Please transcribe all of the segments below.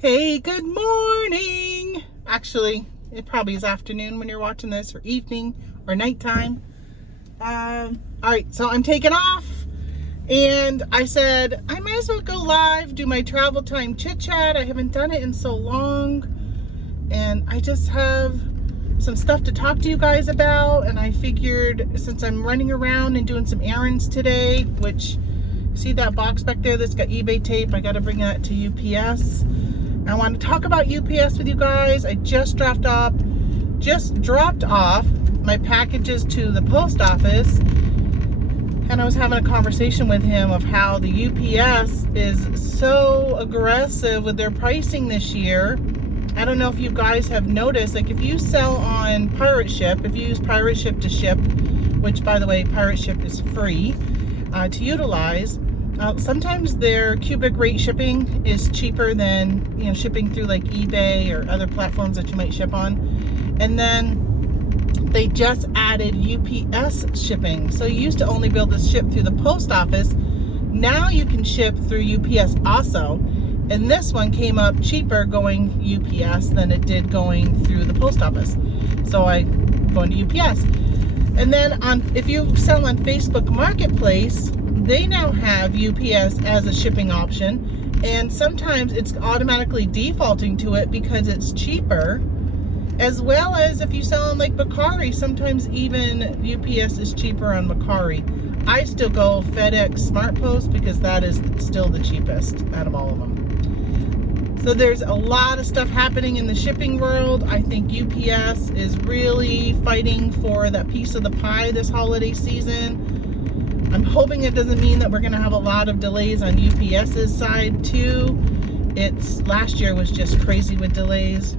Hey, good morning. Actually, it probably is afternoon when you're watching this, or evening, or nighttime. All right, so I'm taking off, and I said I might as well go live, do my Travel Time Chit Chat. I haven't done it in so long, and I just have some stuff to talk to you guys about, and I figured since I'm running around and doing some errands today, which, see that box back there that's got eBay tape, I got to bring that to UPS. I want to talk about UPS with you guys. I just dropped off my packages to the post office, and I was having a conversation with him of how the UPS is so aggressive with their pricing this year. I don't know if you guys have noticed, like if you sell on Pirate Ship, if you use Pirate Ship to ship, which by the way, Pirate Ship is free to utilize, sometimes their cubic rate shipping is cheaper than shipping through like eBay or other platforms that you might ship on. And then they just added UPS shipping. So you used to only be able to ship through the post office. Now you can ship through UPS also. And this one came up cheaper going UPS than it did going through the post office. So I'm going to UPS. And then if you sell on Facebook Marketplace, they now have UPS as a shipping option, and sometimes it's automatically defaulting to it because it's cheaper, as well as if you sell on like Mercari, sometimes even UPS is cheaper on Mercari. I still go FedEx Smart Post because that is still the cheapest out of all of them. So there's a lot of stuff happening in the shipping world. I think UPS is really fighting for that piece of the pie this holiday season. I'm hoping it doesn't mean that we're going to have a lot of delays on UPS's side too. Last year was just crazy with delays.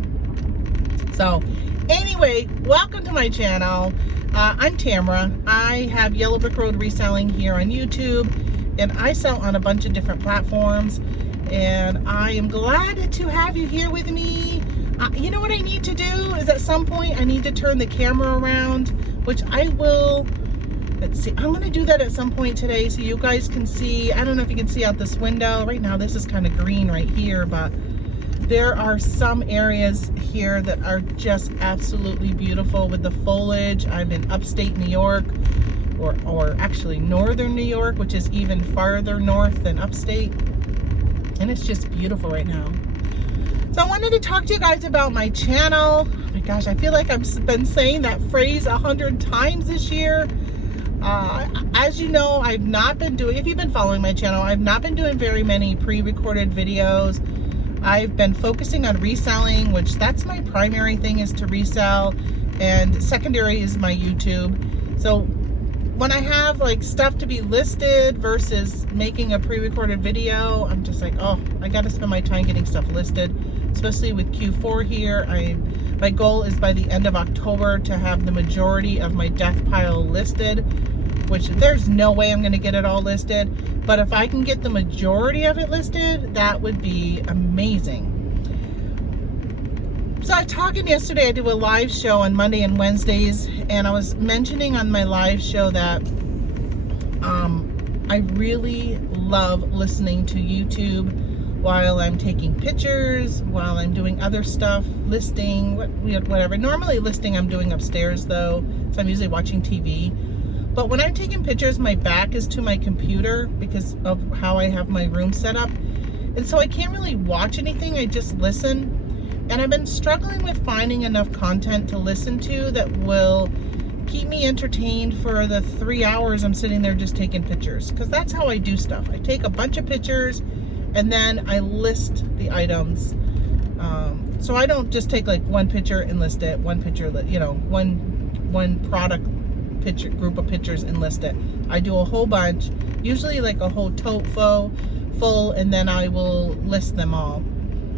So anyway, welcome to my channel. I'm Tamara. I have Yellow Brick Road Reselling here on YouTube, and I sell on a bunch of different platforms, and I am glad to have you here with me. You know what I need to do is at some point I need to turn the camera around, which I will. Let's see, I'm going to do that at some point today so you guys can see. I don't know if you can see out this window. Right now this is kind of green right here, but there are some areas here that are just absolutely beautiful with the foliage. I'm in upstate New York, or actually northern New York, which is even farther north than upstate. And it's just beautiful right now. So I wanted to talk to you guys about my channel. Oh my gosh, I feel like I've been saying that phrase 100 times this year. As you know, I've not been doing, if you've been following my channel, I've not been doing very many pre-recorded videos. I've been focusing on reselling, which that's my primary thing, is to resell, and secondary is my YouTube. So when I have like stuff to be listed versus making a pre-recorded video, I'm just like, oh, I got to spend my time getting stuff listed, especially with Q4 here. My goal is by the end of October to have the majority of my death pile listed, which there's no way I'm going to get it all listed. But if I can get the majority of it listed, that would be amazing. So I was talking yesterday, I do a live show on Monday and Wednesdays, and I was mentioning on my live show that I really love listening to YouTube while I'm taking pictures, while I'm doing other stuff, listing, whatever. Normally listing I'm doing upstairs though, so I'm usually watching TV. But when I'm taking pictures, my back is to my computer because of how I have my room set up. And so I can't really watch anything, I just listen. And I've been struggling with finding enough content to listen to that will keep me entertained for the 3 hours I'm sitting there just taking pictures. Because that's how I do stuff. I take a bunch of pictures and then I list the items. So I don't just take like one picture and list it, one picture, one product picture, group of pictures and list it. I do a whole bunch, usually like a whole tote full, and then I will list them all.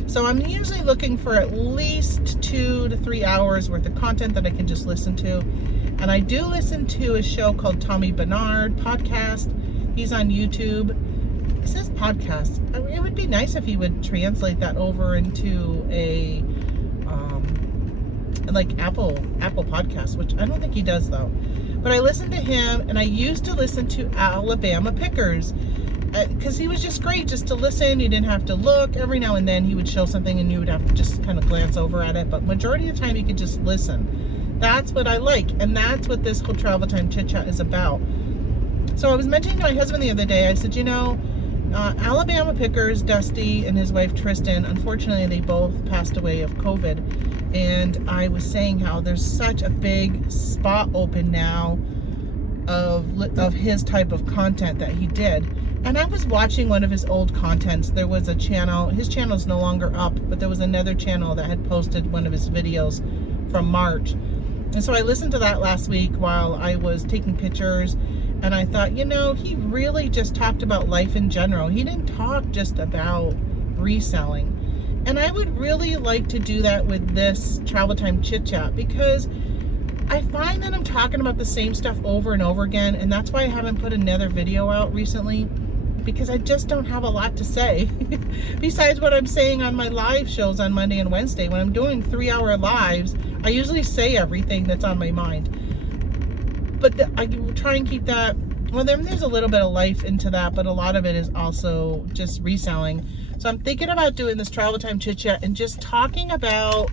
So I'm usually looking for at least 2 to 3 hours worth of content that I can just listen to. And I do listen to a show called Tommy Bernard podcast. He's on YouTube. It says podcast. I mean, it would be nice if he would translate that over into a like Apple podcast, which I don't think he does though. But I listen to him, and I used to listen to Alabama Pickers. because he was just great just to listen. You didn't have to look. Every now and then he would show something and you would have to just kind of glance over at it, but majority of the time you could just listen. That's what I like, and that's what this whole Travel Time Chit Chat is about. So I was mentioning to my husband the other day, I said, Alabama Pickers, Dusty, and his wife Tristan, unfortunately they both passed away of COVID, and I was saying how there's such a big spot open now of his type of content that he did. And I was watching one of his old contents. There was a channel, his channel's no longer up, but there was another channel that had posted one of his videos from March. And so I listened to that last week while I was taking pictures, and I thought, he really just talked about life in general. He didn't talk just about reselling. And I would really like to do that with this Travel Time Chit Chat, because I find that I'm talking about the same stuff over and over again, and that's why I haven't put another video out recently, because I just don't have a lot to say besides what I'm saying on my live shows on Monday and Wednesday. When I'm doing 3-hour lives, I usually say everything that's on my mind, but I try and keep that, well, there's a little bit of life into that, but a lot of it is also just reselling. So I'm thinking about doing this Travel Time Chit Chat and just talking about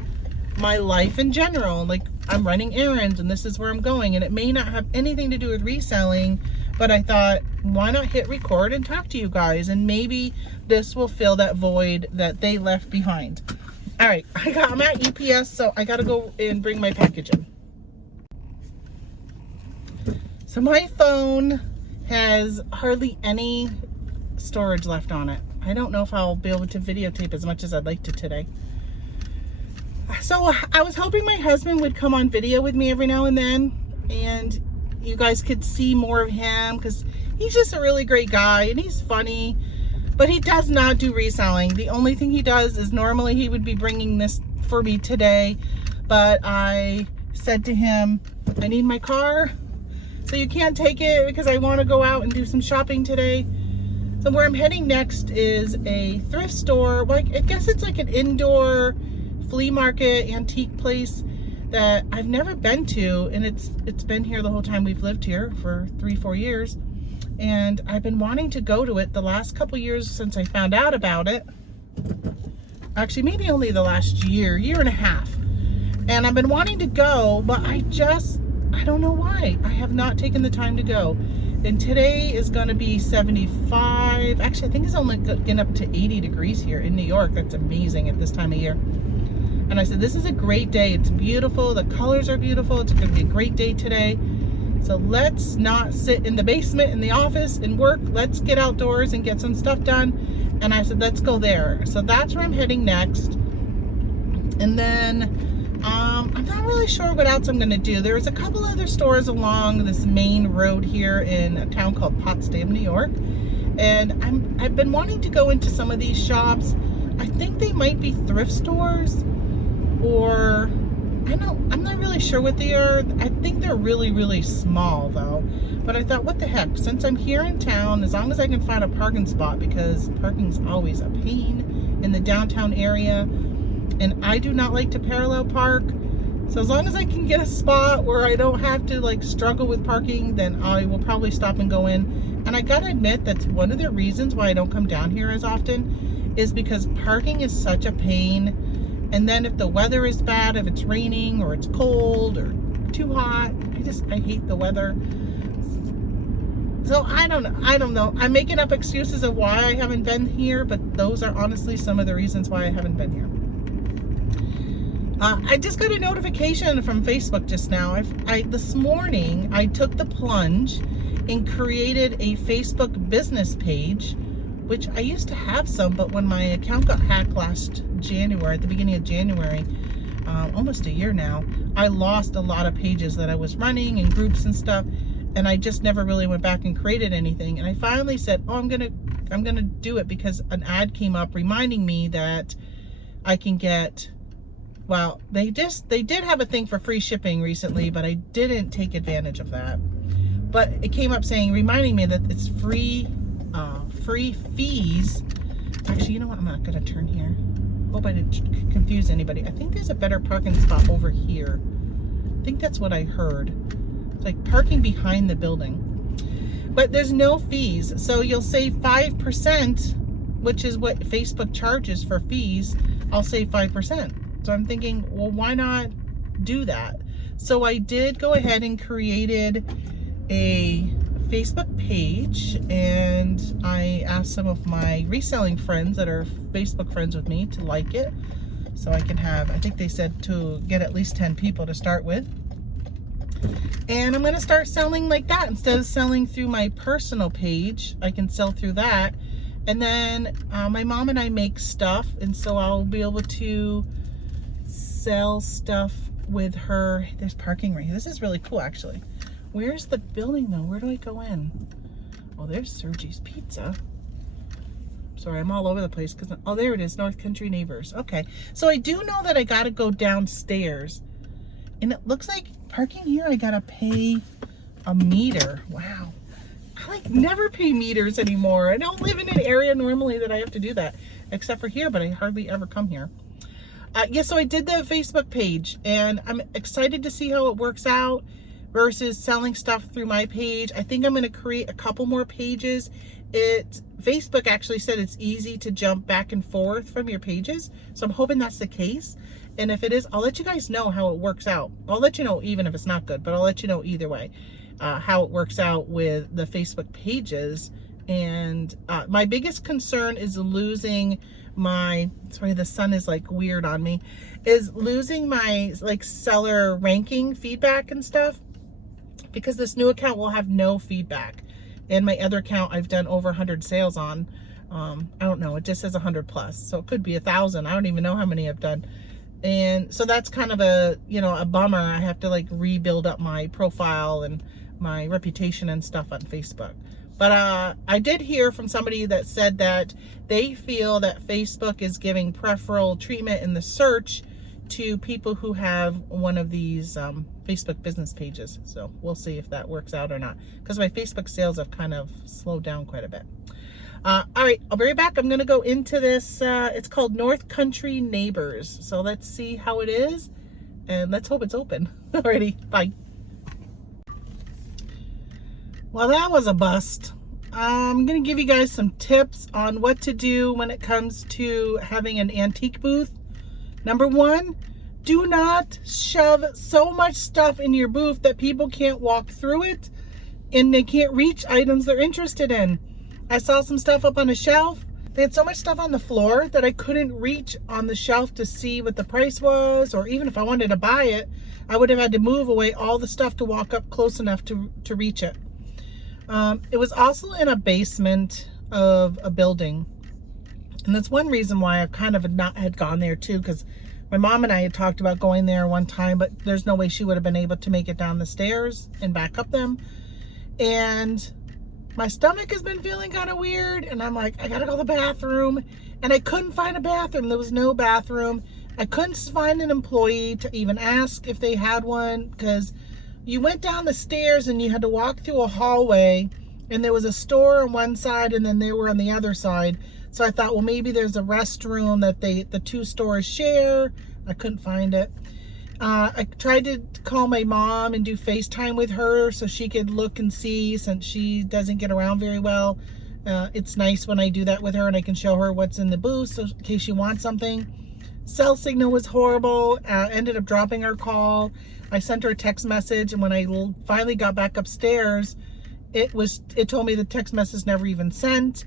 my life in general. Like, I'm running errands and this is where I'm going, and it may not have anything to do with reselling, but I thought, why not hit record and talk to you guys, and maybe this will fill that void that they left behind. All right, I'm at UPS, so I gotta go and bring my package in. So my phone has hardly any storage left on it. I don't know if I'll be able to videotape as much as I'd like to today. So I was hoping my husband would come on video with me every now and then, and you guys could see more of him, because he's just a really great guy and he's funny, but he does not do reselling. The only thing he does is, normally he would be bringing this for me today, but I said to him, I need my car, so you can't take it because I want to go out and do some shopping today. So where I'm heading next is a thrift store. Like, I guess it's like an indoor flea market antique place that I've never been to, and it's been here the whole time we've lived here for 3-4 years, and I've been wanting to go to it the last couple years since I found out about it. Actually, maybe only the last year and a half, and I've been wanting to go, but I don't know why I have not taken the time to go. And today is going to be 75. Actually, I think it's only getting up to 80 degrees here in New York. That's amazing at this time of year. And I said, this is a great day. It's beautiful. The colors are beautiful. It's going to be a great day today. So let's not sit in the basement in the office and work. Let's get outdoors and get some stuff done. And I said, let's go there. So that's where I'm heading next. And then I'm not really sure what else I'm going to do. There's a couple other stores along this main road here in a town called Potsdam, New York. And I've been wanting to go into some of these shops. I think they might be thrift stores, or I'm not really sure what they are. I think they're really, really small though. But I thought, what the heck, since I'm here in town, as long as I can find a parking spot, because parking's always a pain in the downtown area, and I do not like to parallel park. So as long as I can get a spot where I don't have to like struggle with parking, then I will probably stop and go in. And I gotta admit, that's one of the reasons why I don't come down here as often, is because parking is such a pain. And then if the weather is bad, if it's raining or it's cold or too hot, I hate the weather. So I don't know. I'm making up excuses of why I haven't been here, but those are honestly some of the reasons why I haven't been here. I just got a notification from Facebook just now. This morning, I took the plunge and created a Facebook business page, which I used to have some, but when my account got hacked last January, at the beginning of January, almost a year now, I lost a lot of pages that I was running and groups and stuff, and I just never really went back and created anything. And I finally said, oh, I'm gonna do it, because an ad came up reminding me that I can get, well, they did have a thing for free shipping recently, but I didn't take advantage of that. But it came up saying, reminding me that it's free fees. Actually, you know what? I'm not gonna turn here. Hope I didn't confuse anybody. I think there's a better parking spot over here. I think that's what I heard. It's like parking behind the building. but there's no fees. So you'll save 5%, which is what Facebook charges for fees. I'll save 5%. So I'm thinking, well, why not do that? So I did go ahead and created a Facebook page, and I asked some of my reselling friends that are Facebook friends with me to like it. So I can have, I think they said to get at least 10 people to start with. And I'm going to start selling like that. Instead of selling through my personal page, I can sell through that. And then my mom and I make stuff, and so I'll be able to sell stuff with her. There's parking right here. This is really cool, actually. Where's the building, though? Where do I go in? Oh, there's Sergi's Pizza. Sorry, I'm all over the place. Oh, there it is, North Country Neighbors. Okay, so I do know that I got to go downstairs. And it looks like parking here, I got to pay a meter. Wow. I like never pay meters anymore. I don't live in an area normally that I have to do that, except for here, but I hardly ever come here. Yeah, so I did the Facebook page, and I'm excited to see how it works out versus selling stuff through my page. I think I'm going to create a couple more pages. Facebook actually said it's easy to jump back and forth from your pages, so I'm hoping that's the case. And if it is, I'll let you guys know how it works out. I'll let you know even if it's not good, but I'll let you know either way how it works out with the Facebook pages. And my biggest concern is losing my, sorry, the sun is like weird on me, is losing my like seller ranking feedback and stuff, because this new account will have no feedback. And my other account I've done over 100 sales on. I don't know, it just says 100 plus, so it could be 1,000. I don't even know how many I've done. And so that's kind of a, you know, a bummer. I have to like rebuild up my profile and my reputation and stuff on Facebook. But I did hear from somebody that said that they feel that Facebook is giving preferential treatment in the search to people who have one of these Facebook business pages. So we'll see if that works out or not, because my Facebook sales have kind of slowed down quite a bit. All right, I'll be right back. I'm going to go into this. It's called North Country Neighbors. So let's see how it is, and let's hope it's open. Alrighty, bye. Well, that was a bust. I'm going to give you guys some tips on what to do when it comes to having an antique booth. Number one, do not shove so much stuff in your booth that people can't walk through it and they can't reach items they're interested in. I saw some stuff up on a shelf. They had so much stuff on the floor that I couldn't reach on the shelf to see what the price was, or even if I wanted to buy it, I would have had to move away all the stuff to walk up close enough to reach it. It was also in a basement of a building. And that's one reason why I kind of not had gone there too, because my mom and I had talked about going there one time, but there's no way she would have been able to make it down the stairs and back up them. And my stomach has been feeling kind of weird, and I'm like, I gotta go to the bathroom. And I couldn't find a bathroom. There was no bathroom. I couldn't find an employee to even ask if they had one, because you went down the stairs and you had to walk through a hallway, and there was a store on one side and then they were on the other side. So I thought, well, maybe there's a restroom that the two stores share. I couldn't find it. I tried to call my mom and do FaceTime with her so she could look and see, since she doesn't get around very well. It's nice when I do that with her and I can show her what's in the booth, so in case she wants something. Cell signal was horrible. Ended up dropping our call. I sent her a text message, and when I finally got back upstairs, it told me the text message never even sent.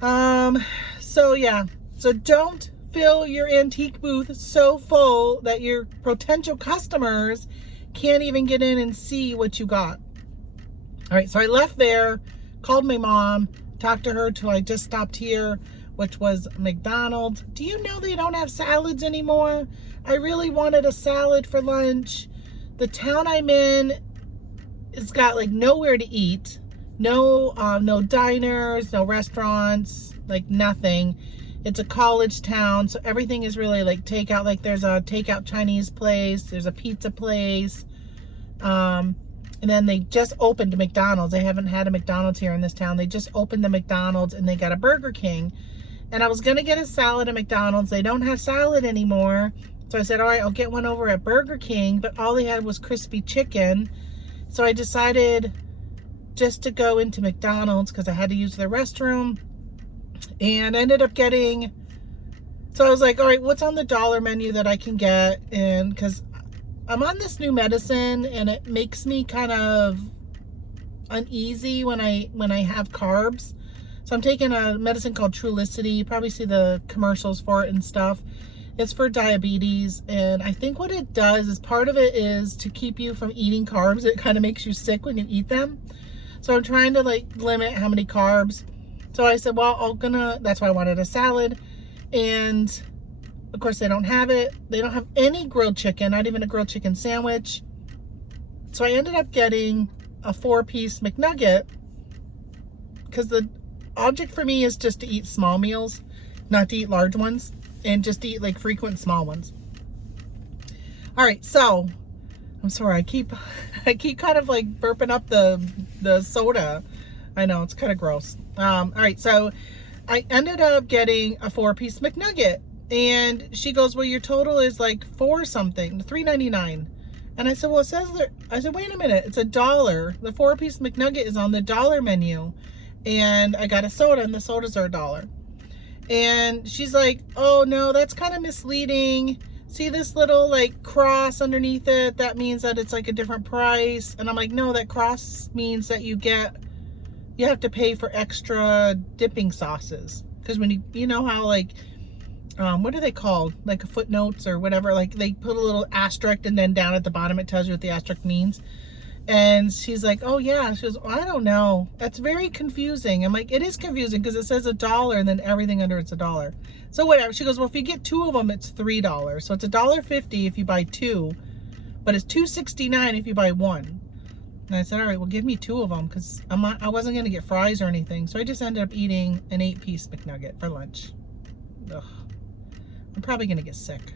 So yeah, so don't fill your antique booth so full that your potential customers can't even get in and see what you got. All right, so I left there, called my mom, talked to her till I just stopped here, which was McDonald's. Do you know they don't have salads anymore? I really wanted a salad for lunch. The town I'm in, it's got like nowhere to eat. No diners, no restaurants, like nothing. It's a college town, so everything is really like takeout. Like there's a takeout Chinese place, there's a pizza place, and then they just opened a McDonald's. They haven't had a McDonald's here in this town. They just opened the McDonald's, and they got a Burger King. And I was gonna get a salad at McDonald's. They don't have salad anymore. So I said, all right, I'll get one over at Burger King, but all they had was crispy chicken. So I decided just to go into McDonald's because I had to use their restroom. And I ended up getting, so I was like, all right, what's on the dollar menu that I can get? And because I'm on this new medicine and it makes me kind of uneasy when I have carbs. So I'm taking a medicine called Trulicity. You probably see the commercials for it and stuff. It's for diabetes, and I think what it does is part of it is to keep you from eating carbs. It kind of makes you sick when you eat them. So I'm trying to like limit how many carbs. So I said, well, that's why I wanted a salad. And of course they don't have it. They don't have any grilled chicken, not even a grilled chicken sandwich. So I ended up getting a 4-piece McNugget because the object for me is just to eat small meals, not to eat large ones, and just to eat like frequent small ones. All right, so I'm sorry, I keep kind of like burping up the soda. I know it's kind of gross. All right, so I ended up getting a 4-piece McNugget, and she goes, well, your total is like $3.99. And I said, well, it says there. I said, wait a minute, it's $1. The 4-piece McNugget is on the dollar menu, and I got a soda, and the sodas are $1. And she's like, oh no, that's kind of misleading. See this little like cross underneath it? That means that it's like a different price. And I'm like, no, that cross means that you have to pay for extra dipping sauces. Because when you know how like, what are they called? Like footnotes or whatever. Like they put a little asterisk and then down at the bottom it tells you what the asterisk means. And she's like, oh yeah. She goes, oh, I don't know. That's very confusing. I'm like, it is confusing because it says $1 and then everything under it's $1. So whatever. She goes, well, if you get 2 of them, it's $3. So it's $1.50 if you buy 2, but it's $2.69 if you buy 1. And I said, all right, well, give me 2 of them because I wasn't going to get fries or anything. So I just ended up eating an 8-piece McNugget for lunch. Ugh. I'm probably going to get sick.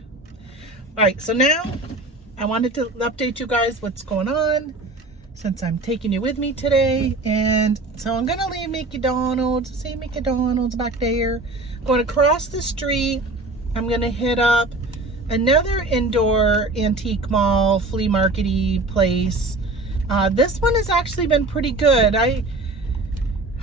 All right, so now I wanted to update you guys what's going on since I'm taking you with me today. And so I'm gonna leave McDonald's. See McDonald's back there. Going across the street, I'm gonna hit up another indoor antique mall, flea market-y place. This one has actually been pretty good. I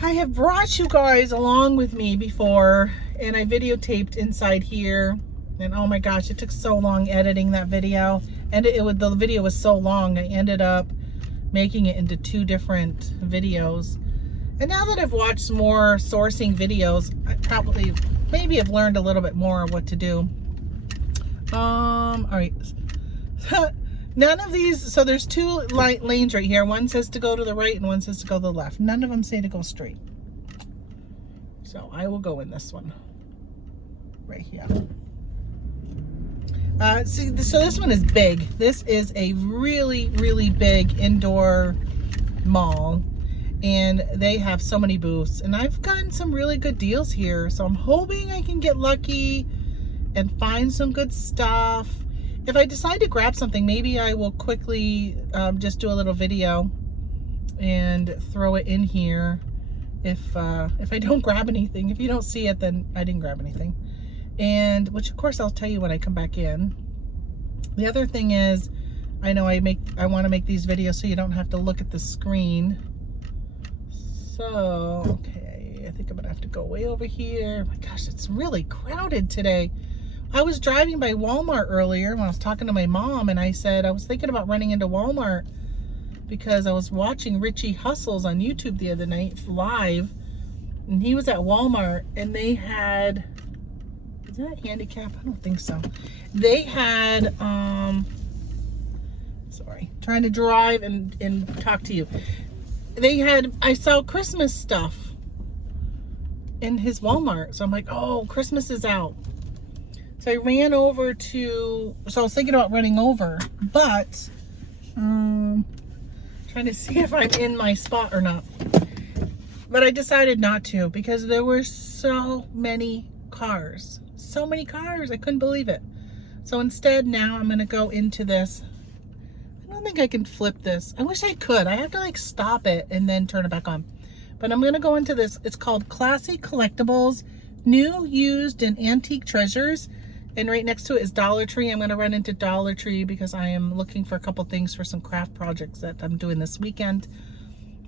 have brought you guys along with me before, and I videotaped inside here. And oh my gosh, it took so long editing that video. And the video was so long, I ended up making it into 2 different videos. And now that I've watched more sourcing videos, I maybe have learned a little bit more of what to do. All right. None of these, so there's 2 lanes right here. One says to go to the right and one says to go to the left. None of them say to go straight. So I will go in this one right here. So this one is big. This is a really, really big indoor mall, and they have so many booths, and I've gotten some really good deals here. So I'm hoping I can get lucky and find some good stuff. If I decide to grab something, maybe I will quickly just do a little video and throw it in here. If I don't grab anything, if you don't see it, then I didn't grab anything. And which of course I'll tell you when I come back in. The other thing is, I know I want to make these videos so you don't have to look at the screen. So, okay, I think I'm gonna have to go way over here. Oh my gosh, it's really crowded today. I was driving by Walmart earlier when I was talking to my mom, and I said I was thinking about running into Walmart because I was watching Richie Hustles on YouTube the other night live, and he was at Walmart, and they had, is that handicap? I don't think so. They had, sorry, trying to drive and talk to you. They had, I saw Christmas stuff in his Walmart. So I'm like, oh, Christmas is out. So I ran over to, so I was thinking about running over, but trying to see if I'm in my spot or not. But I decided not to because there were so many cars. So many cars. I couldn't believe it. So instead now I'm going to go into this. I don't think I can flip this. I wish I could. I have to like stop it and then turn it back on. But I'm going to go into this. It's called Classy Collectibles, New, Used, and Antique Treasures. And right next to it is Dollar Tree. I'm going to run into Dollar Tree because I am looking for a couple things for some craft projects that I'm doing this weekend.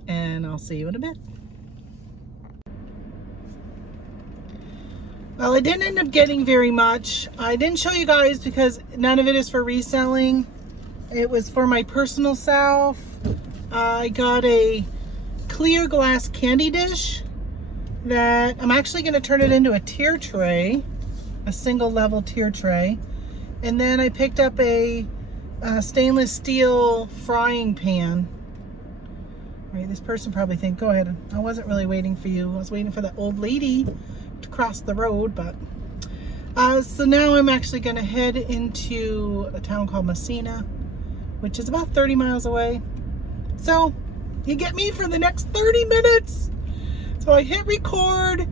and I'll see you in a bit. Well, I didn't end up getting very much. I didn't show you guys because none of it is for reselling. It was for my personal self. I got a clear glass candy dish that I'm actually going to turn it into a tier tray, a single level tier tray. And then I picked up a stainless steel frying pan. Right, this person probably think, go ahead. I wasn't really waiting for you. I was waiting for that old lady to cross the road, but so now I'm actually going to head into a town called Messina, which is about 30 miles away. So you get me for the next 30 minutes. So I hit record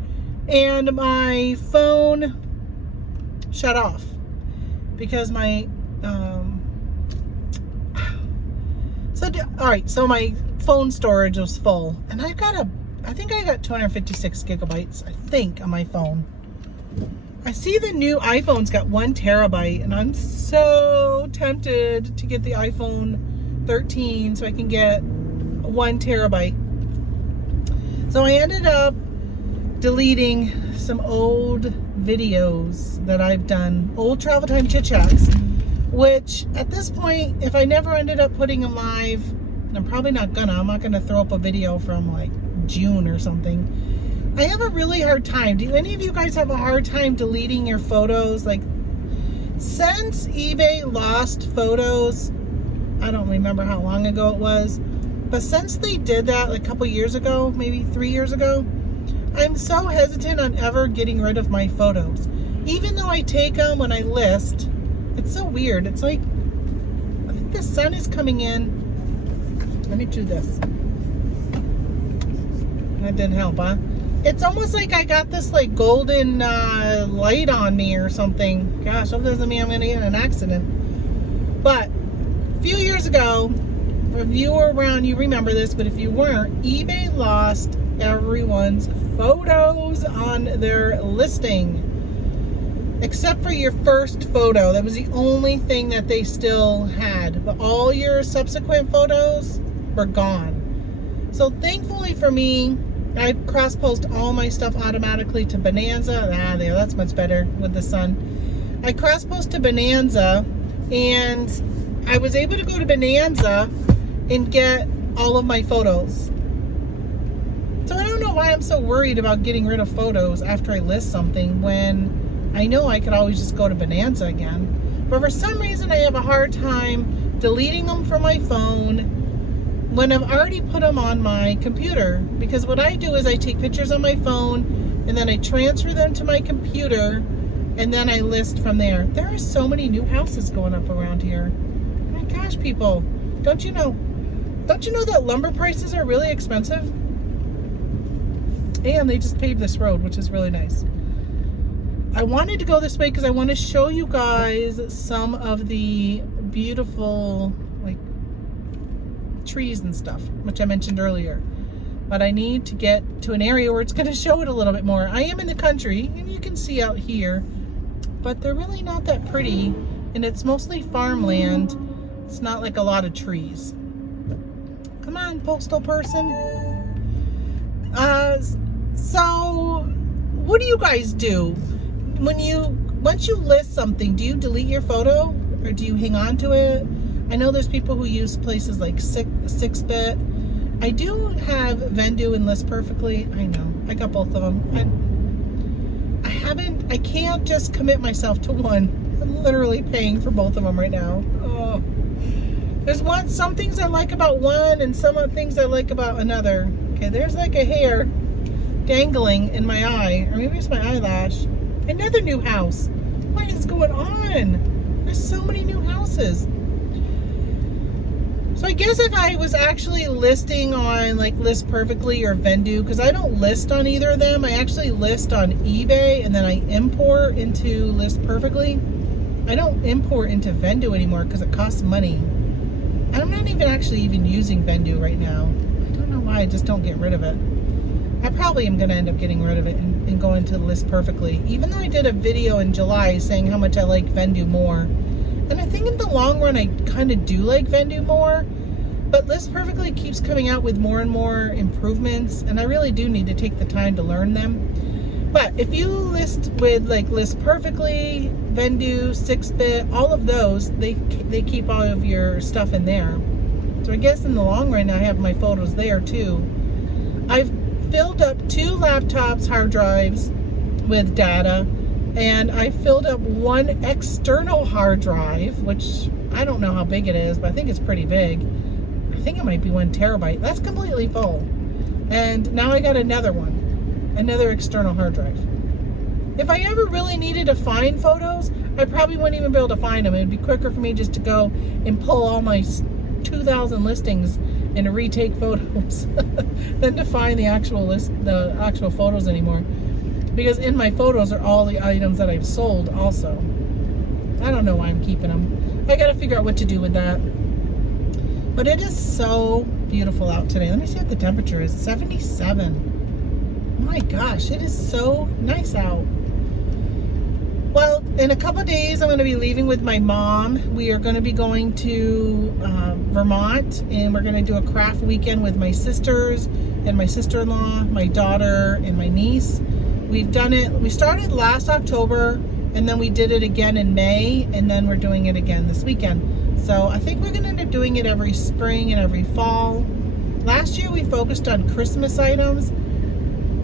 and my phone shut off because my so my phone storage was full, and I think I got 256 gigabytes, I think, on my phone. I see the new iPhone's got 1 terabyte, and I'm so tempted to get the iPhone 13 so I can get 1 terabyte. So I ended up deleting some old videos that I've done, old Travel Time Chit Chats, which at this point, if I never ended up putting them live, and I'm probably not gonna, I'm not gonna throw up a video from like June or something. I have a really hard time. Do any of you guys have a hard time deleting your photos? Like, since eBay lost photos, I don't remember how long ago it was, but since they did that like a couple years ago, maybe 3 years ago, I'm so hesitant on ever getting rid of my photos. Even though I take them when I list, it's so weird. It's like, I think the sun is coming in. Let me do this. That didn't help, huh? It's almost like I got this like golden light on me or something. Gosh, that doesn't mean I'm going to get in an accident. But a few years ago, if you were around, you remember this, but if you weren't, eBay lost everyone's photos on their listing. Except for your first photo. That was the only thing that they still had. But all your subsequent photos were gone. So thankfully for me, I cross-post all my stuff automatically to Bonanza. There, that's much better with the sun. I cross-post to Bonanza, and I was able to go to Bonanza and get all of my photos. So I don't know why I'm so worried about getting rid of photos after I list something when I know I could always just go to Bonanza again. But for some reason I have a hard time deleting them from my phone when I've already put them on my computer. Because what I do is I take pictures on my phone and then I transfer them to my computer and then I list from there. There are so many new houses going up around here. Oh my gosh, people. Don't you know that lumber prices are really expensive? And they just paved this road, which is really nice. I wanted to go this way because I want to show you guys some of the beautiful like trees and stuff, which I mentioned earlier. But I need to get to an area where it's going to show it a little bit more. I am in the country, and you can see out here, but they're really not that pretty, and it's mostly farmland. It's not like a lot of trees. Come on, postal person. So what do you guys do? Once you list something, do you delete your photo or do you hang on to it? I know there's people who use places like 6bit. I do have Vendu and List Perfectly. I know, I got both of them. I can't just commit myself to one. I'm literally paying for both of them right now. Oh. There's some things I like about one and some things I like about another. Okay, there's like a hair dangling in my eye, or maybe it's my eyelash. Another new house. What is going on? There's so many new houses. So I guess if I was actually listing on like List Perfectly or Vendu, because I don't list on either of them, I actually list on eBay and then I import into List Perfectly. I don't import into Vendu anymore because it costs money. And I'm not even using Vendu right now. I don't know why I just don't get rid of it. I probably am going to end up getting rid of it and going to List Perfectly. Even though I did a video in July saying how much I like Vendu more. And I think in the long run, I kind of do like Vendu more. But List Perfectly keeps coming out with more and more improvements, and I really do need to take the time to learn them. But if you list with like List Perfectly, Vendoo, 6-bit, all of those, they keep all of your stuff in there. So I guess in the long run, I have my photos there too. I've filled up 2 laptops, hard drives with data, and I filled up 1 external hard drive, which I don't know how big it is, but I think it's pretty big. I think it might be 1 terabyte. That's completely full. And now I got another one, another external hard drive. If I ever really needed to find photos, I probably wouldn't even be able to find them. It would be quicker for me just to go and pull all my 2,000 listings and to retake photos than to find the actual photos anymore. Because in my photos are all the items that I've sold also. I don't know why I'm keeping them. I gotta figure out what to do with that. But it is so beautiful out today. Let me see what the temperature is. 77. My gosh, it is so nice out. Well, in a couple of days, I'm going to be leaving with my mom. We are going to be going to Vermont, and we're going to do a craft weekend with my sisters and my sister-in-law, my daughter, and my niece. We've done it. We started last October, and then we did it again in May, and then we're doing it again this weekend. So I think we're going to end up doing it every spring and every fall. Last year, we focused on Christmas items.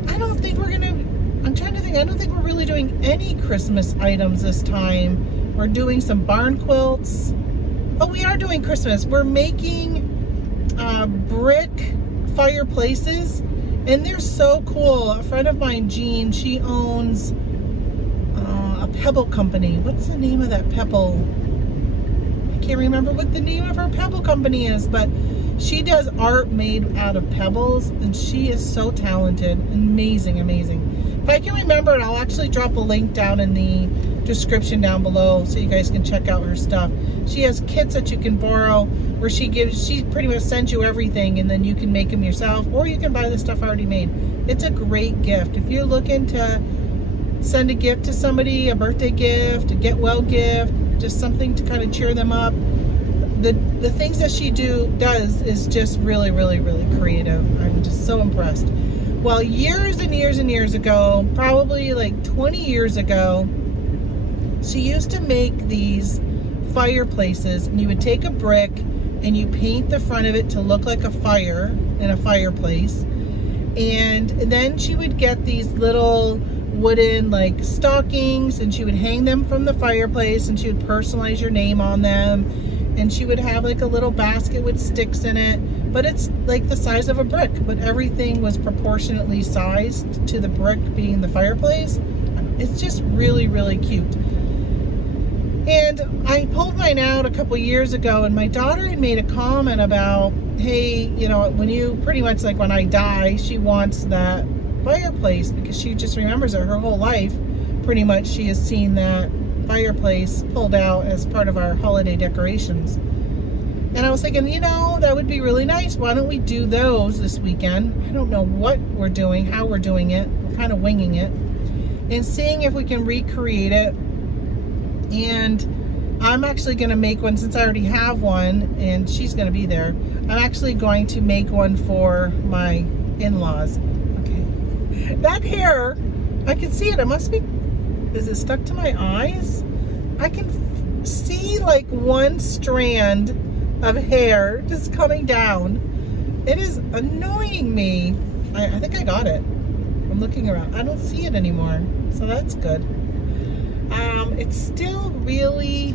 I don't think we're going to... I'm trying to think. I don't think we're really doing any Christmas items this time. We're doing some barn quilts. Oh, we are doing Christmas. We're making brick fireplaces, and they're so cool. A friend of mine, Jean, she owns a pebble company. What's the name of that pebble? I can't remember what the name of her pebble company is, but she does art made out of pebbles, and she is so talented. Amazing, amazing. If I can remember it, I'll actually drop a link down in the description down below so you guys can check out her stuff. She has kits that you can borrow where she pretty much sends you everything, and then you can make them yourself, or you can buy the stuff already made. It's a great gift. If you're looking to send a gift to somebody, a birthday gift, a get well gift, just something to kind of cheer them up, the things that she does is just really, really, really creative. I'm just so impressed. Well, years and years and years ago, probably like 20 years ago, she used to make these fireplaces, and you would take a brick and you paint the front of it to look like a fire in a fireplace. And then she would get these little wooden like stockings, and she would hang them from the fireplace, and she would personalize your name on them. And she would have like a little basket with sticks in it, but it's like the size of a brick, but everything was proportionately sized to the brick being the fireplace. It's just really, really cute. And I pulled mine out a couple years ago, and my daughter had made a comment about, hey, you know, when you pretty much like when I die, she wants that fireplace because she just remembers it her whole life. Pretty much she has seen that fireplace pulled out as part of our holiday decorations. And I was thinking, you know, that would be really nice. Why don't we do those this weekend? I don't know what we're doing, how we're doing it. We're kind of winging it. And seeing if we can recreate it. And I'm actually going to make one, since I already have one and she's going to be there. I'm actually going to make one for my in-laws. Okay. That hair, I can see it. It must be... Is it stuck to my eyes? I can see like one strand of hair just coming down. It is annoying me. I think I got it. I'm looking around. I don't see it anymore. So that's good. It's still really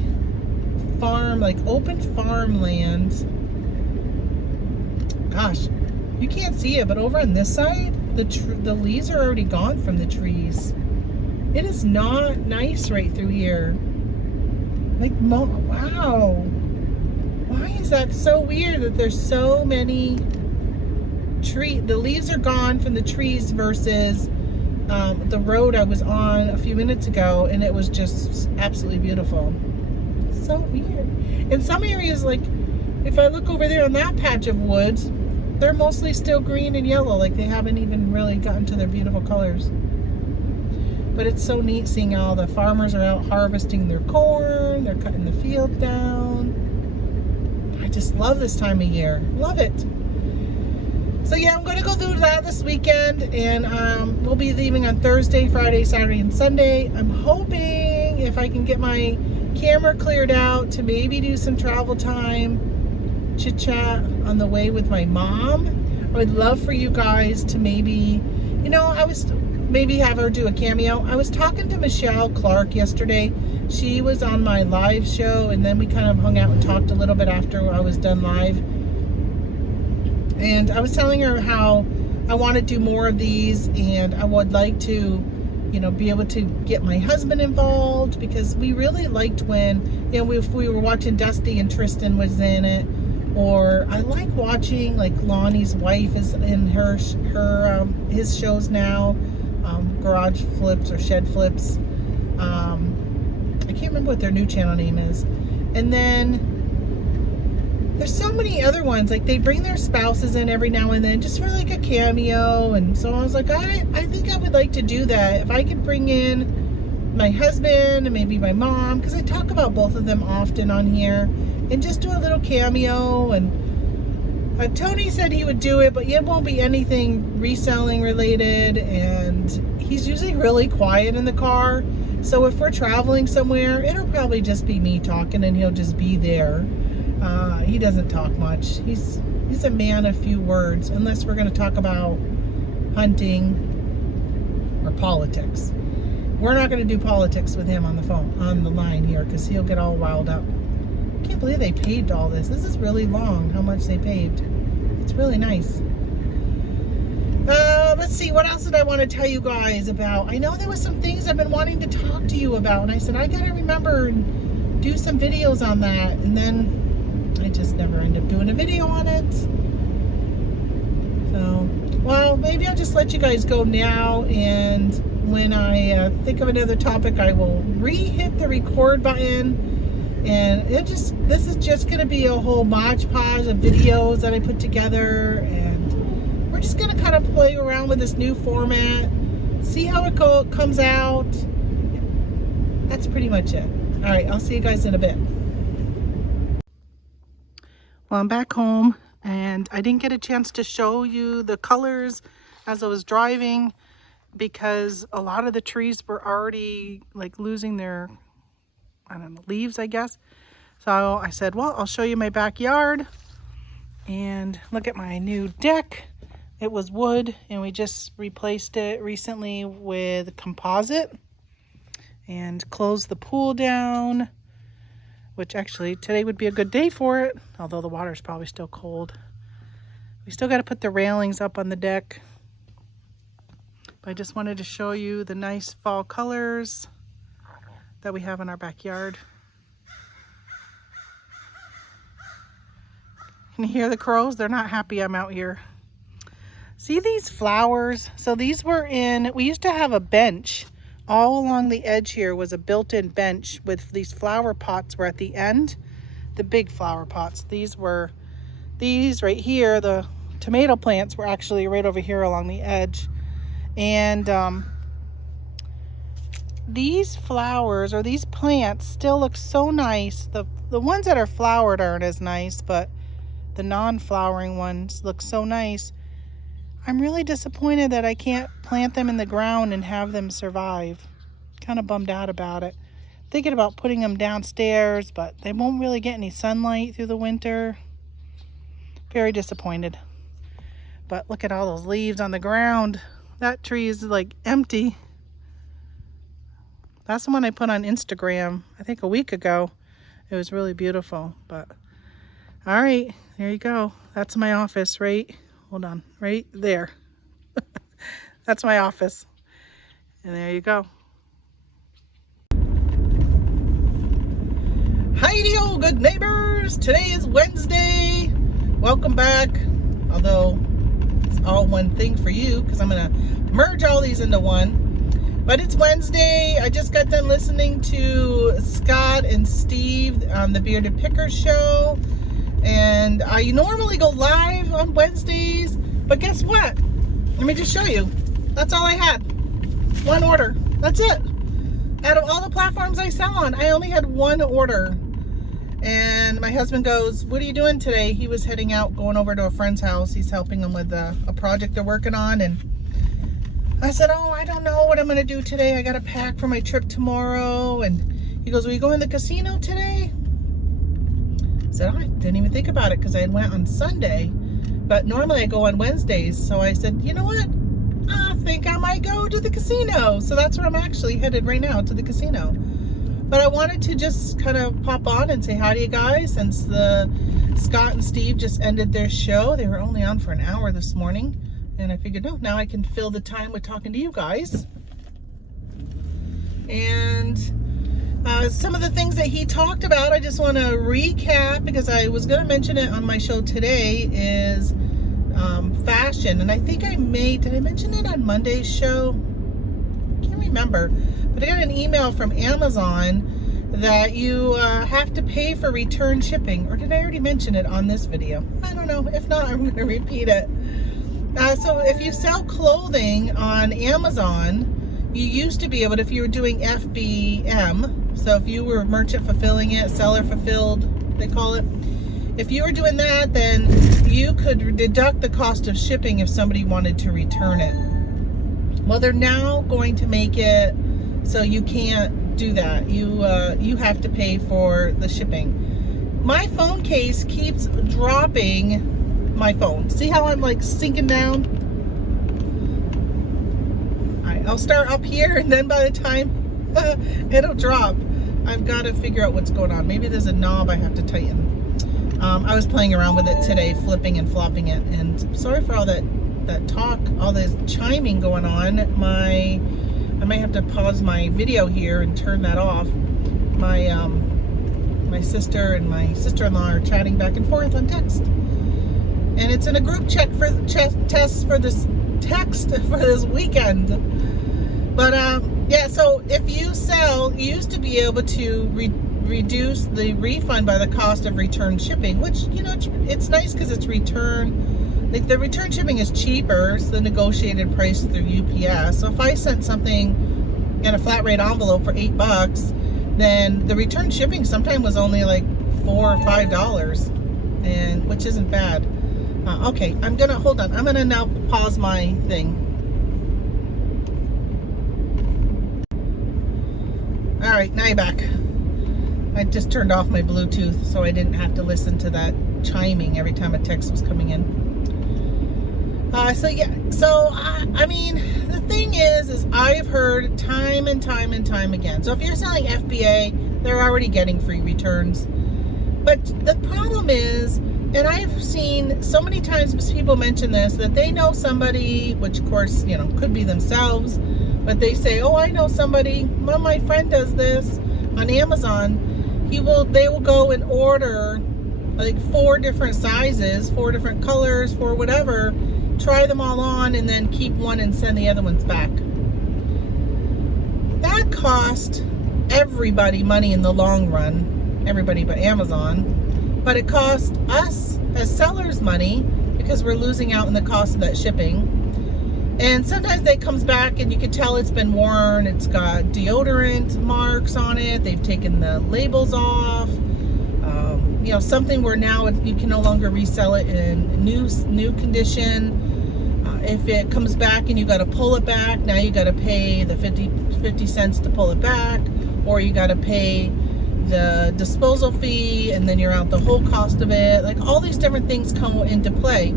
like open farmland. Gosh, you can't see it, but over on this side, the leaves are already gone from the trees. It is not nice right through here. Like, wow. Why is that so weird that there's so many trees? The leaves are gone from the trees versus the road I was on a few minutes ago, and it was just absolutely beautiful. It's so weird. In some areas, like, if I look over there on that patch of woods, they're mostly still green and yellow. Like, they haven't even really gotten to their beautiful colors. But it's so neat seeing all the farmers are out harvesting their corn. They're cutting the field down. I just love this time of year. Love it. So yeah, I'm going to go through that this weekend, and we'll be leaving on Thursday, Friday, Saturday, and Sunday. I'm hoping if I can get my camera cleared out to maybe do some travel time chit chat on the way with my mom. I would love for you guys to maybe, maybe have her do a cameo. I was talking to Michelle Clark yesterday. She was on my live show, and then we kind of hung out and talked a little bit after I was done live. And I was telling her how I want to do more of these, and I would like to, be able to get my husband involved, because we really liked when, if we were watching Dusty and Tristan was in it, or I like watching, like, Lonnie's wife is in his shows now, Garage Flips or Shed Flips. I can't remember what their new channel name is. And then there's so many other ones, like they bring their spouses in every now and then just for like a cameo. And so I was like, I think I would like to do that. If I could bring in my husband and maybe my mom, because I talk about both of them often on here, and just do a little cameo. And Tony said he would do it, but it won't be anything reselling related, and he's usually really quiet in the car. So if we're traveling somewhere, it'll probably just be me talking, and he'll just be there. He doesn't talk much. He's a man of few words, unless we're going to talk about hunting or politics. We're not going to do politics with him on the line here, because he'll get all riled up. I can't believe they paved all this. This is really long, how much they paved. It's really nice. Let's see, what else did I want to tell you guys about? I know there was some things I've been wanting to talk to you about, and I said I gotta remember and do some videos on that, and then I just never end up doing a video on it. So, well, maybe I'll just let you guys go now, and when I think of another topic, I will hit the record button, and this is just going to be a whole modge podge of videos that I put together, and we're just going to kind of play around with this new format, see how it comes out. That's pretty much it. All right, I'll see you guys in a bit. Well, I'm back home, and I didn't get a chance to show you the colors as I was driving, because a lot of the trees were already like losing their, I don't know, leaves, I guess. So I said, well, I'll show you my backyard, and look at my new deck. It was wood, and we just replaced it recently with composite, and closed the pool down, which actually today would be a good day for it, although the water's probably still cold. We still got to put the railings up on the deck. But I just wanted to show you the nice fall colors that we have in our backyard. Can you hear the crows? They're not happy I'm out here. See these flowers? So these were we used to have a bench. All along the edge here was a built-in bench with these flower pots were at the end. The big flower pots. These right here, the tomato plants were actually right over here along the edge. And these flowers or these plants still look so nice. The ones that are flowered aren't as nice, but the non-flowering ones look so nice. I'm really disappointed that I can't plant them in the ground and have them survive. Kind of bummed out about it. Thinking about putting them downstairs, but they won't really get any sunlight through the winter. Very disappointed. But look at all those leaves on the ground. That tree is like empty. That's the one I put on Instagram, I think a week ago. It was really beautiful, but all right, there you go. That's my office, right? Hold on, right there. That's my office. And there you go. Hi-de-o, good neighbors. Today is Wednesday. Welcome back. Although it's all one thing for you, because I'm going to merge all these into one. But it's Wednesday. I just got done listening to Scott and Steve on the Bearded Pickers show. And I normally go live on Wednesdays, but guess what? Let me just show you. That's all I had. One order. That's it. Out of all the platforms I sell on, I only had one order. And my husband goes, what are you doing today? He was heading out, going over to a friend's house. He's helping them with a project they're working on. And I said, oh, I don't know what I'm going to do today. I got to pack for my trip tomorrow. And he goes, will you go in the casino today? I said, oh, I didn't even think about it because I went on Sunday. But normally I go on Wednesdays. So I said, you know what? I think I might go to the casino. So that's where I'm actually headed right now, to the casino. But I wanted to just kind of pop on and say hi to you guys, since Scott and Steve just ended their show. They were only on for an hour this morning. And I figured, no, now I can fill the time with talking to you guys. And some of the things that he talked about, I just want to recap, because I was going to mention it on my show today, is fashion. And I think did I mention it on Monday's show? I can't remember. But I got an email from Amazon that you have to pay for return shipping. Or did I already mention it on this video? I don't know. If not, I'm going to repeat it. So if you sell clothing on Amazon, you used to be able to, if you were doing FBM, so if you were merchant fulfilling it, seller fulfilled, they call it. If you were doing that, then you could deduct the cost of shipping if somebody wanted to return it. Well, they're now going to make it so you can't do that. You have to pay for the shipping. My phone case keeps dropping my phone. See how I'm like sinking down? All right, I'll start up here, and then by the time it'll drop, I've got to figure out what's going on. Maybe there's a knob I have to tighten. I was playing around with it today, flipping and flopping it, and sorry for all that talk, all this chiming going on. I might have to pause my video here and turn that off. My sister and my sister-in-law are chatting back and forth on text, and it's in a group chat for test for this weekend. But yeah, so if you sell, you used to be able to reduce the refund by the cost of return shipping, which, you know, it's nice because it's return. Like, the return shipping is cheaper. It's the negotiated price through UPS. So if I sent something in a flat rate envelope for $8, then the return shipping sometimes was only like $4 or $5, and which isn't bad. Okay, hold on. I'm gonna now pause my thing. All right, now you're back. I just turned off my Bluetooth so I didn't have to listen to that chiming every time a text was coming in. I mean, the thing is I've heard time and time and time again. So if you're selling FBA, they're already getting free returns. But the problem is, and I've seen so many times people mention this, that they know somebody, which of course, you know, could be themselves, but they say, oh, I know somebody, well, my friend does this on Amazon. They will go and order like 4 different sizes, 4 different colors, 4 whatever, try them all on, and then keep one and send the other ones back. That cost everybody money in the long run, everybody but Amazon, but it cost us as sellers money because we're losing out on the cost of that shipping. And sometimes that comes back and you can tell it's been worn. It's got deodorant marks on it. They've taken the labels off. You know, something where now you can no longer resell it in new condition. If it comes back and you got to pull it back, now you got to pay the 50 cents to pull it back, or you got to pay the disposal fee, and then you're out the whole cost of it. Like, all these different things come into play.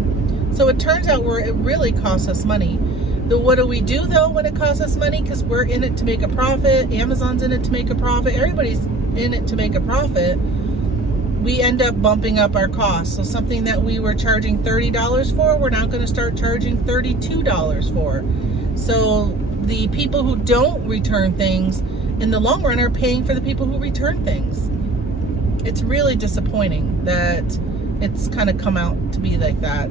So it turns out it really costs us money. What do we do though when it costs us money? Because we're in it to make a profit. Amazon's in it to make a profit. Everybody's in it to make a profit. We end up bumping up our costs. So something that we were charging $30 for, we're now going to start charging $32 for. So the people who don't return things in the long run are paying for the people who return things. It's really disappointing that it's kind of come out to be like that.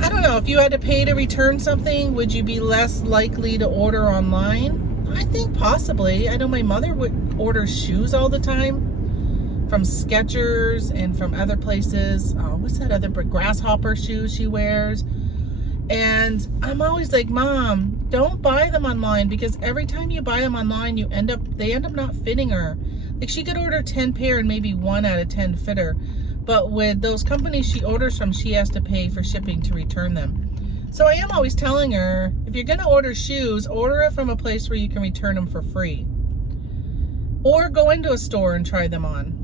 I don't know, if you had to pay to return something, would you be less likely to order online? I think possibly. I know my mother would order shoes all the time from Skechers and from other places. What's that other Grasshopper shoes she wears? And I'm always like, Mom, don't buy them online, because every time you buy them online, they end up not fitting her. Like she could order 10 pair and maybe 1 out of 10 fit her. But with those companies she orders from, she has to pay for shipping to return them. So I am always telling her, if you're gonna order shoes, order it from a place where you can return them for free. Or go into a store and try them on.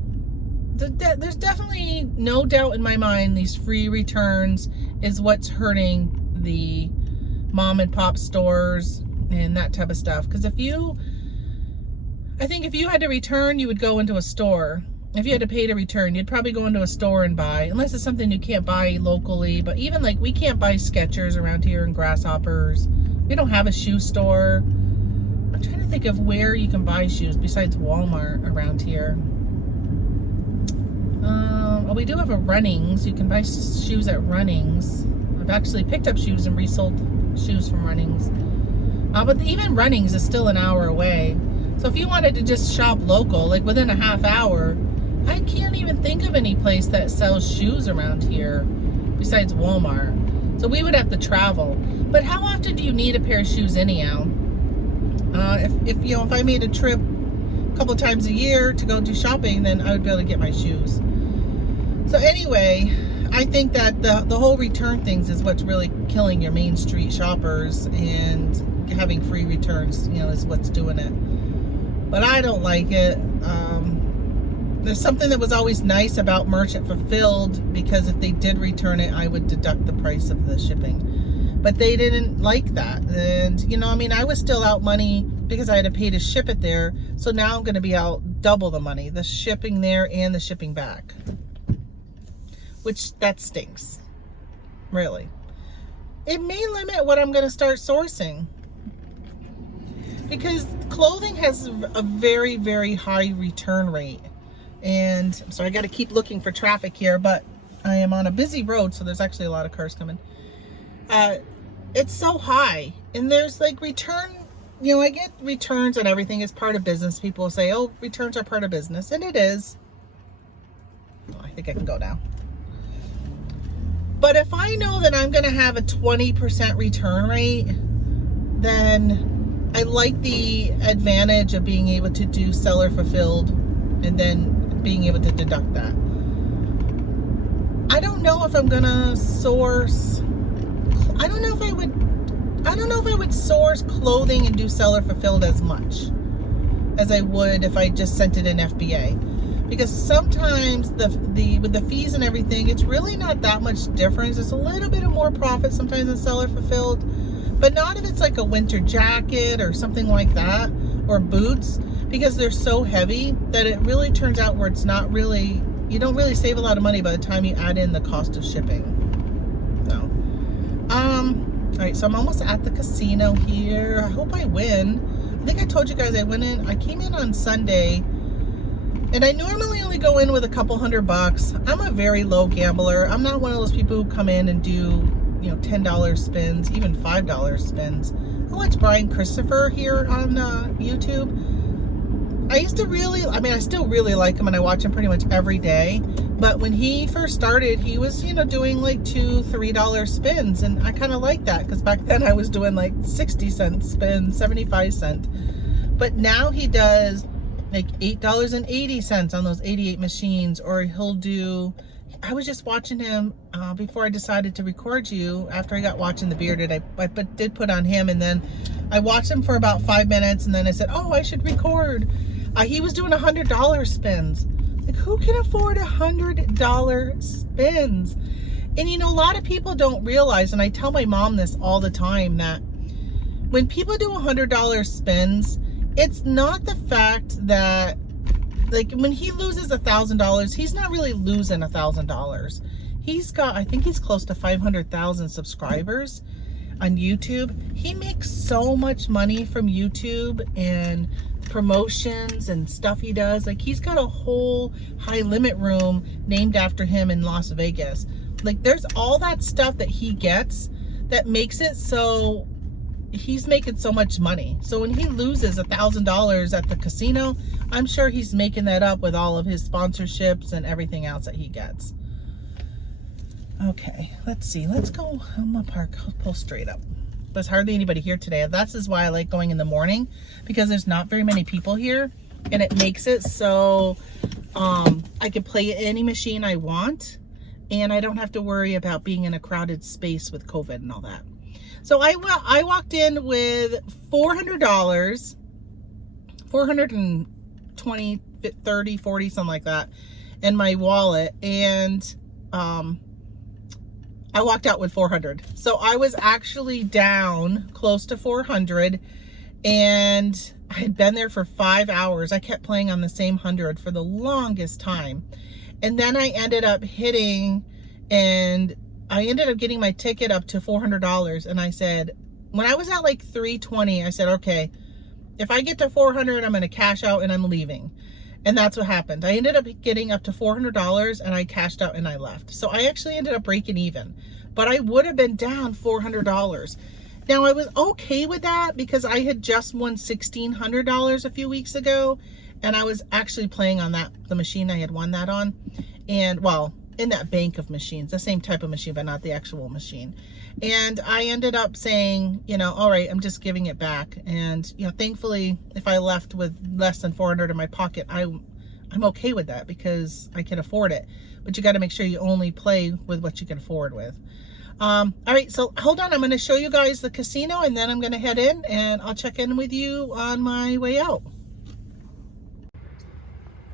There's definitely no doubt in my mind these free returns is what's hurting the mom and pop stores and that type of stuff. Because I think if you had to return, you would go into a store. If you had to pay to return, you'd probably go into a store and buy, unless it's something you can't buy locally. But even like we can't buy Skechers around here and Grasshoppers. We don't have a shoe store. I'm trying to think of where you can buy shoes besides Walmart around here. Well, we do have a Runnings. You can buy shoes at Runnings. I've actually picked up shoes and resold shoes from Runnings. But even Runnings is still an hour away. So if you wanted to just shop local, like within a half hour, I can't even think of any place that sells shoes around here besides Walmart. So we would have to travel. But how often do you need a pair of shoes anyhow? If I made a trip a couple times a year to go do shopping, then I would be able to get my shoes. So anyway, I think that the whole return things is what's really killing your Main Street shoppers, and having free returns, is what's doing it. But I don't like it. There's something that was always nice about Merchant Fulfilled, because if they did return it, I would deduct the price of the shipping. But they didn't like that. And, I was still out money because I had to pay to ship it there. So now I'm going to be out double the money, the shipping there and the shipping back. Which, that stinks. Really. It may limit what I'm going to start sourcing. Because clothing has a very, very high return rate. And so I got to keep looking for traffic here, but I am on a busy road, so there's actually a lot of cars coming. It's so high, and there's like return, I get returns and everything is part of business. People say, oh, returns are part of business, and it is. Oh, I think I can go now. But if I know that I'm going to have a 20% return rate, then I like the advantage of being able to do seller fulfilled and then being able to deduct that. I don't know if I'm gonna source, I don't know if I would source clothing and do seller fulfilled as much as I would if I just sent it in FBA. Because sometimes with the fees and everything, it's really not that much difference. It's a little bit of more profit sometimes in seller fulfilled, but not if it's like a winter jacket or something like that, or boots, because they're so heavy that it really turns out where it's not really, you don't really save a lot of money by the time you add in the cost of shipping. So, all right, so I'm almost at the casino here. I hope I win. I think I told you guys I came in on Sunday, and I normally only go in with a couple $100. I'm a very low gambler. I'm not one of those people who come in and do, $10 spins, even $5 spins. I watch Brian Christopher here on YouTube. I still really like him, and I watch him pretty much every day. But when he first started, he was, doing like $2, $3 spins. And I kind of like that, because back then I was doing like 60-cent spins, 75-cent. But now he does like $8.80 on those 88 machines, or he'll do, I was just watching him before I decided to record you. After I got watching The Bearded, I did put on him, and then I watched him for about 5 minutes, and then I said, oh, I should record. He was doing $100 spins. Like, who can afford $100 spins? And a lot of people don't realize, and I tell my mom this all the time, that when people do $100 spins, it's not the fact that, like, when he loses $1,000, he's not really losing $1,000. He's got, I think he's close to 500,000 subscribers on YouTube. He makes so much money from YouTube and promotions and stuff he does. Like, he's got a whole high limit room named after him in Las Vegas. Like, there's all that stuff that he gets that makes it so he's making so much money. So when he loses $1,000 at the casino, I'm sure he's making that up with all of his sponsorships and everything else that he gets. Okay, let's see. Let's go. I'm gonna park, pull straight up. There's hardly anybody here today. That's why I like going in the morning, because there's not very many people here. and it makes it so I can play any machine I want, and I don't have to worry about being in a crowded space with COVID and all that. So I walked in with $400, 420, 30, 40, something like that in my wallet, and I walked out with 400. So I was actually down close to 400, and I had been there for 5 hours. I kept playing on the same 100 for the longest time. And then I ended up hitting, and I ended up getting my ticket up to $400. And I said, when I was at like 320, I said, okay, if I get to 400, I'm going to cash out and I'm leaving. And that's what happened. I ended up getting up to $400 and I cashed out and I left. So I actually ended up breaking even, but I would have been down $400. Now I was okay with that because I had just won $1,600 a few weeks ago, and I was actually playing on the machine I had won that on. And well, in that bank of machines, the same type of machine, but not the actual machine. And I ended up saying, all right, I'm just giving it back. And, thankfully, if I left with less than 400 in my pocket, I'm okay with that because I can afford it. But you got to make sure you only play with what you can afford with. All right, so hold on. I'm going to show you guys the casino, and then I'm going to head in, and I'll check in with you on my way out.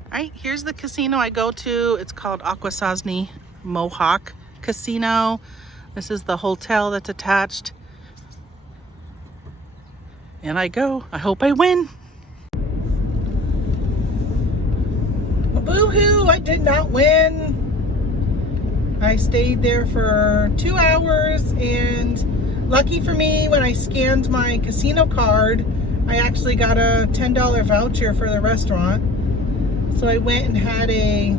All right, here's the casino I go to. It's called Akwesasne Mohawk Casino. This is the hotel that's attached. And I go. I hope I win. Boo-hoo, I did not win. I stayed there for 2 hours, and lucky for me, when I scanned my casino card, I actually got a $10 voucher for the restaurant. So I went and had a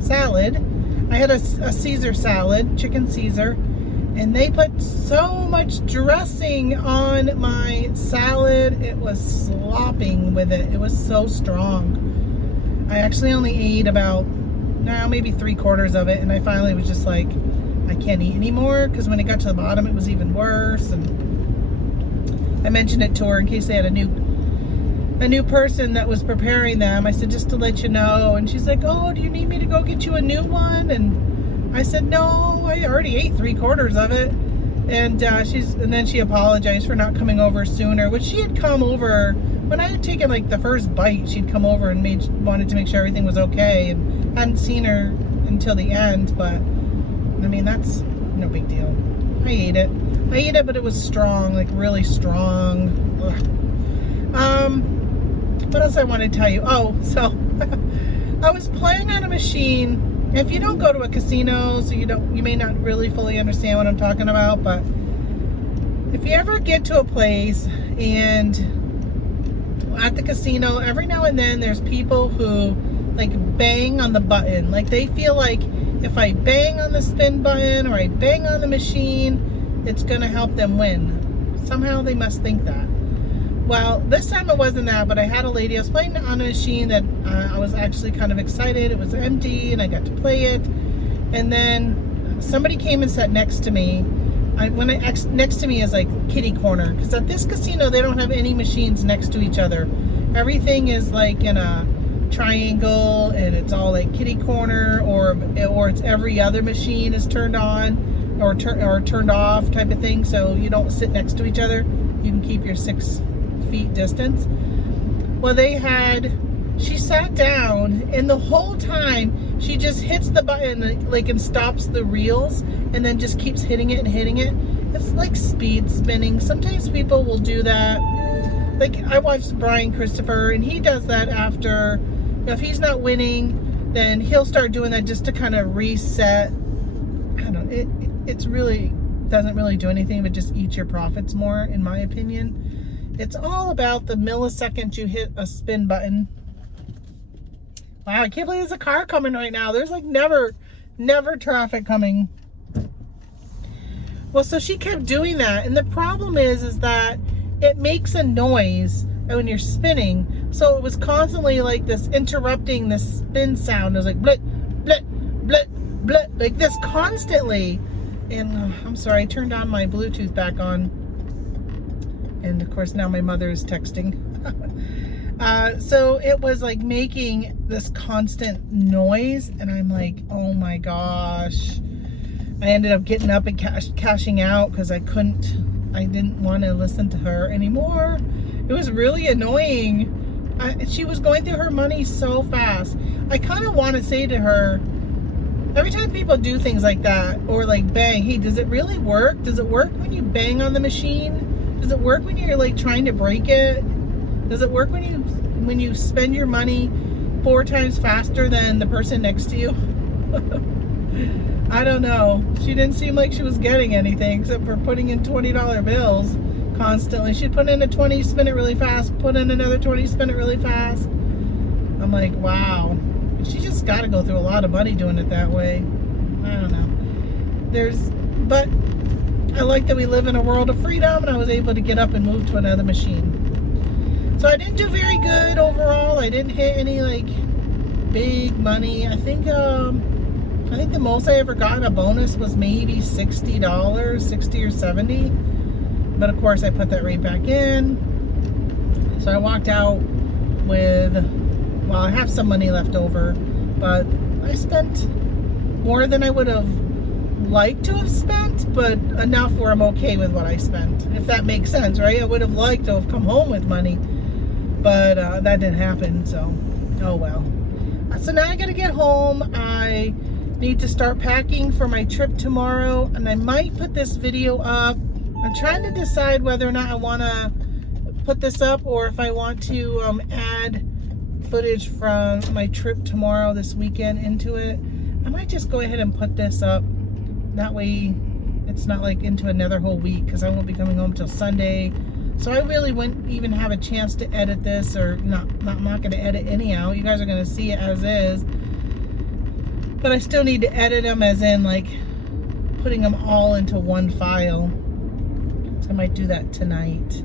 salad. I had a Caesar salad, chicken Caesar, and they put so much dressing on my salad. It was slopping with it. It was so strong. I actually only ate about, maybe 3/4 of it, and I finally was just like, I can't eat anymore, because when it got to the bottom, it was even worse. And I mentioned it to her in case they had a new person that was preparing them. I said, just to let you know. And she's like, oh, do you need me to go get you a new one? And I said, no, I already ate 3/4 of it. And then she apologized for not coming over sooner, which she had come over when I had taken like the first bite. She'd come over and wanted to make sure everything was okay, and hadn't seen her until the end. But I mean, that's no big deal. I ate it, but it was strong, like really strong. Ugh. What else I want to tell you? Oh, so I was playing on a machine. If you don't go to a casino, so you may not really fully understand what I'm talking about, but if you ever get to a place and at the casino, every now and then there's people who like bang on the button. Like they feel like if I bang on the spin button or I bang on the machine, it's going to help them win. Somehow they must think that. Well, this time it wasn't that, but I had a lady. I was playing on a machine that I was actually kind of excited. It was empty, and I got to play it. And then somebody came and sat next to me. Next to me is like kitty corner, because at this casino they don't have any machines next to each other. Everything is like in a triangle, and it's all like kitty corner, or it's every other machine is turned on or turned off type of thing. So you don't sit next to each other. You can keep your 6 feet distance. Well, she sat down, and the whole time she just hits the button like and stops the reels, and then just keeps hitting it and hitting it. It's like speed spinning. Sometimes people will do that. Like I watched Brian Christopher, and he does that after, if he's not winning, then he'll start doing that just to kind of reset. I don't know. It's really doesn't really do anything but just eat your profits more, in my opinion. It's all about the millisecond you hit a spin button. Wow, I can't believe there's a car coming right now. There's like never traffic coming. Well, so she kept doing that, and the problem is that it makes a noise when you're spinning. So it was constantly like this, interrupting the spin sound. It was like blit, blit, blit, blit, like this constantly. And I'm sorry, I turned on my Bluetooth back on. And of course now my mother is texting. So it was like making this constant noise, and I'm like, oh my gosh. I ended up getting up and cashing out because I didn't want to listen to her anymore. It was really annoying. She was going through her money so fast. I kind of want to say to her, every time people do things like that, or like bang, hey, does it really work? Does it work when you bang on the machine? Does it work when you're like trying to break it? Does it work when you spend your money 4 times faster than the person next to you? I don't know. She didn't seem like she was getting anything except for putting in $20 bills constantly. She'd put in a 20, spin it really fast, put in another 20, spin it really fast. I'm like, wow. She just got to go through a lot of money doing it that way. I don't know. But I like that we live in a world of freedom, and I was able to get up and move to another machine. So I didn't do very good overall. I didn't hit any like big money. I think the most I ever got in a bonus was maybe $60, 60 or 70. But of course I put that right back in. So I walked out with, well, I have some money left over, but I spent more than I would have liked to have spent, but enough where I'm okay with what I spent, if that makes sense, right? I would have liked to have come home with money, but that didn't happen, so oh well. So now I gotta get home. I need to start packing for my trip tomorrow, and I might put this video up. I'm trying to decide whether or not I want to put this up, or if I want to add footage from my trip tomorrow, this weekend, into it. I might just go ahead and put this up. That way it's not like into another whole week, because I won't be coming home till Sunday. So I really wouldn't even have a chance to edit this, or not going to edit anyhow. You guys are going to see it as is. But I still need to edit them, as in like putting them all into one file. So I might do that tonight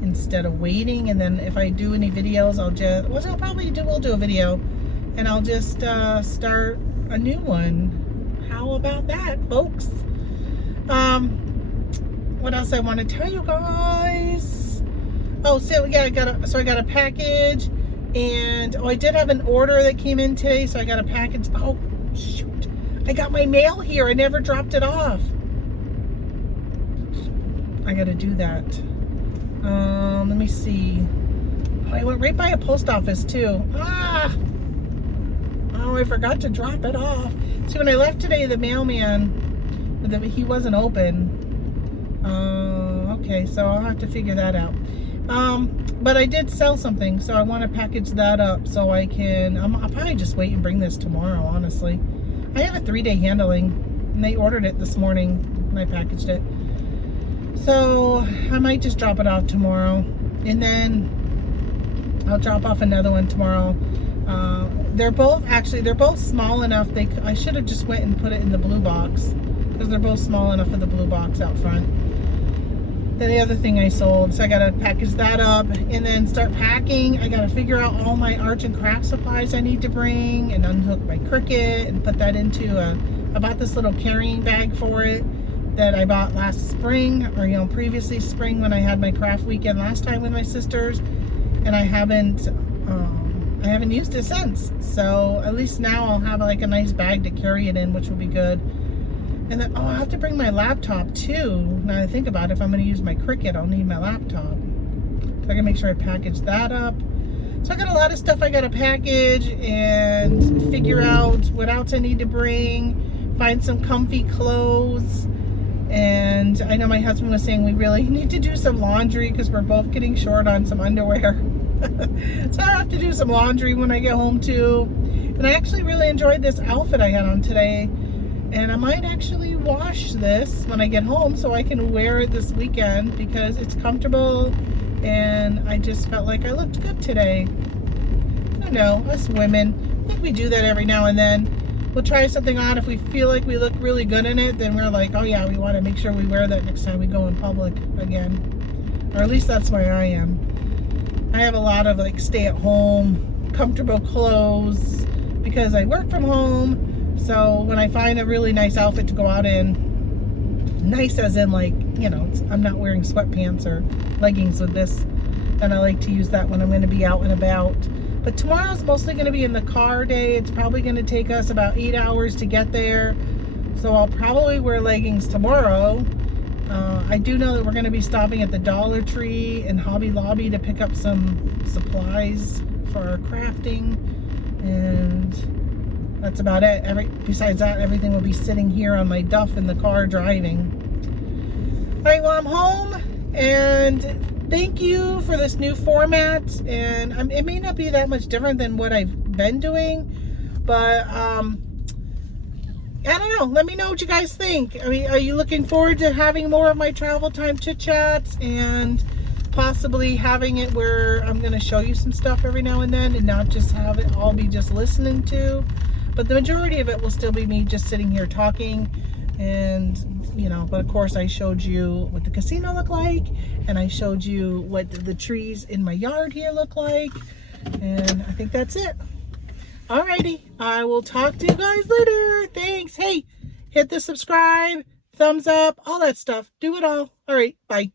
instead of waiting. And then if I do any videos, we'll do a video, and I'll just start a new one. How about that, folks? What else I want to tell you guys? Oh, so yeah, I got a package, and I did have an order that came in today, so I got a package. Oh shoot, I got my mail here. I never dropped it off. I gotta do that. Let me see. Oh, I went right by a post office too. Oh, I forgot to drop it off. See, when I left today, the mailman, he wasn't open. Okay, so I'll have to figure that out. But I did sell something, so I want to package that up so I can, I'll probably just wait and bring this tomorrow, honestly. I have a 3-day handling, and they ordered it this morning, and I packaged it. So I might just drop it off tomorrow, and then I'll drop off another one tomorrow. They're both small enough. I should have just went and put it in the blue box, because they're both small enough for the blue box out front. Then the other thing I sold, so I gotta package that up and then start packing. I gotta figure out all my arts and crafts supplies I need to bring, and unhook my Cricut and put that into I bought this little carrying bag for it that I bought last spring, or previously spring, when I had my craft weekend last time with my sisters, and I haven't used it since. So at least now I'll have like a nice bag to carry it in, which will be good. And then, I have to bring my laptop too. Now I think about it, if I'm going to use my Cricut, I'll need my laptop. So I can make sure I package that up. So I got a lot of stuff I got to package and figure out what else I need to bring. Find some comfy clothes. And I know my husband was saying we really need to do some laundry, because we're both getting short on some underwear. So I have to do some laundry when I get home too. And I actually really enjoyed this outfit I had on today. And I might actually wash this when I get home so I can wear it this weekend, because it's comfortable and I just felt like I looked good today. I don't know, us women, I think we do that every now and then. We'll try something on. If we feel like we look really good in it, then we're like, oh yeah, we want to make sure we wear that next time we go in public again. Or at least that's where I am. I have a lot of like stay at home, comfortable clothes, because I work from home. So when I find a really nice outfit to go out in, nice as in like, I'm not wearing sweatpants or leggings with this. and I like to use that when I'm going to be out and about. But tomorrow's mostly going to be in the car day. It's probably going to take us about 8 hours to get there, so I'll probably wear leggings tomorrow. I do know that we're going to be stopping at the Dollar Tree and Hobby Lobby to pick up some supplies for our crafting, and that's about it. Besides that, everything will be sitting here on my duff in the car driving. All right, well, I'm home, and thank you for this new format. And it may not be that much different than what I've been doing, but I don't know. Let me know what you guys think. I mean, are you looking forward to having more of my travel time chit chats and possibly having it where I'm going to show you some stuff every now and then and not just have it all be just listening to? But the majority of it will still be me just sitting here talking. And, you know, but of course I showed you what the casino looked like, and I showed you what the trees in my yard here look like. And I think that's it. Alrighty, I will talk to you guys later. Thanks. Hey, hit the subscribe, thumbs up, all that stuff. Do it all. All right, bye.